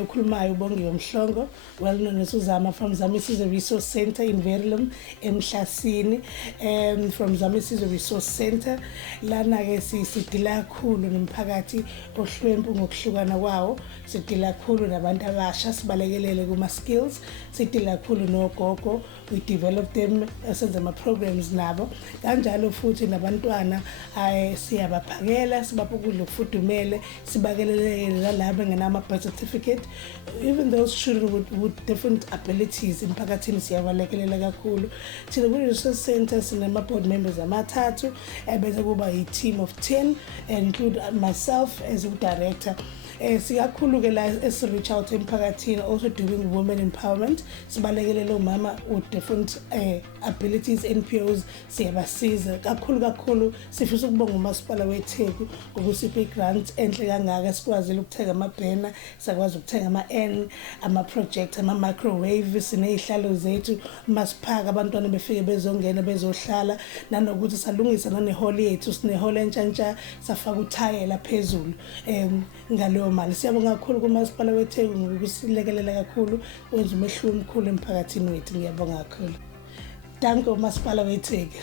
okhulumayo uBongiwe Mhlongo, well known as Uzama from Zamisizwe Resource Center in Verulam eMhlasini. From Zamisizwe Resource Center lana ke sidila kakhulu nomphakathi ohlwempu ngokuhlukana kwawo, sidila kakhulu nabantu abasha, sibalekelele kuma skills, sidila kakhulu nogogo, we develop them, senza ama programs nabo. Kanjalo futhi nabantwana siyabaphakela, sibapha ukudla okufudumele, sibakelele lalabo ngenama birth certificate. Even those children with different abilities emphakathini siyabalekelela kakhulu. Thina ku resource center sinama board members amathathu, bese kuba a team of 10, include myself as a director. Sikakhulu ke la reach out emphakathini, also doing women empowerment, sibalekelela omama with different abilities, NPOs siyabasiza kakhulu. Sifisa ukubonga uMasipala weTheku ngokusipha grant enhle kangaka, sikwazile ukuthenga amabhena, sakwazi ukuthenga ama-N, ama-project, ama-microwave, sinezihlalo zethu, masiphaka abantwana befike bezongena bezohlala, nanokuthi salungisa nane-hall yethu, sine-hall entsha safaka uthayela phezulu ngaleyo mali. Siyabonga kakhulu kuMasipala weTheku ngokusilekelela kakhulu, wenza umehluko omkhulu emphakathini wethu. Ngiyabonga kakhulu. Danke uMasipala weTheku.